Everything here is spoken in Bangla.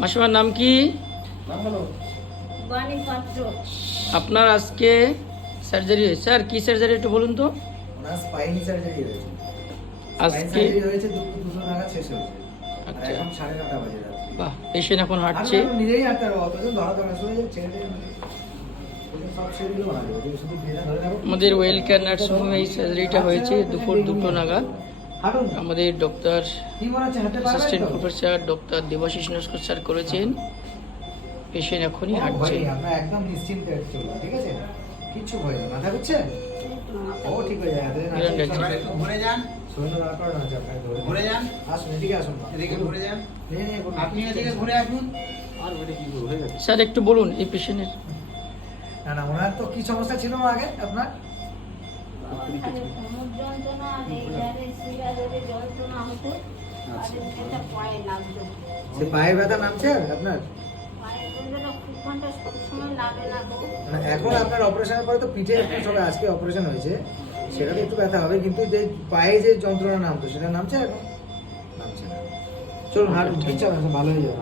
মাসিমার নাম কি? আপনার আজকে সার্জারি হয়েছে, আর কি সার্জারি একটু বলুন তো। ওনার স্পাইন সার্জারি হয়েছে। আজকে সার্জারি হয়েছে দুপুর নাগাদ শেষ হয়েছে। আচ্ছা। এখন 9:30 বাজে রাত্রি। বাহ, পেশেন্ট এখন হাঁটছে। আর নিজেই হাঁটতে পারবো, অতজন ধরা ধরা শুনে ছেড়ে সব ছেড়ে দিলেও ভালো হবে। শুধু বিয়েটা ধরে রাখো। আমাদের ওয়েল কেয়ার নার্সিং হোমে এই সার্জারিটা হয়েছে দুপুর 2টো নাগাদ। হাঁটুন। আমাদের ডক্টর কি মনে হচ্ছে হাঁটতে পারবেন অ্যাসিস্ট্যান্ট তো? Professor doctor Debashis Naskar sir করেছেন। পেশেন্ট এখনই কোনো হাঁটছে। ভয় নেই, আপনারা একদম নিশ্চিন্তে চলুন, ঠিক আছে? কিচ্ছু ভয় নেই। মাথা ঘুরছে? ও ঠিক হয়ে যাবে। মিলন যাচ্ছে। ঘুরে যান, শরীরটা দাঁড় করানো আছে আপনাকে ধরে। ঘুরে যান, আসুন, এদিকে আসুন। এদিকে ঘুরে যান, নিয়ে নিয়ে করুন। আপনি এদিকে ঘুরে আসুন। স্যার একটু বলুন এই পেশেন্টের। না না, ওনার তো কি সমস্যা ছিল আগে আপনার? সে পায়ের ব্যথা নামছে আপনার? মানে এখন আপনার অপারেশনের পরে তো পিঠে একটু সবে আজকে অপারেশন হয়েছে, সেটাতে একটু ব্যথা হবে, কিন্তু যে পায়ে যে যন্ত্রণা নামতো সেটা নামছে এখন? নামছে না। চলুন হাঁটুন, কিচ্ছু হবে না, ভালো হয়ে যাবে।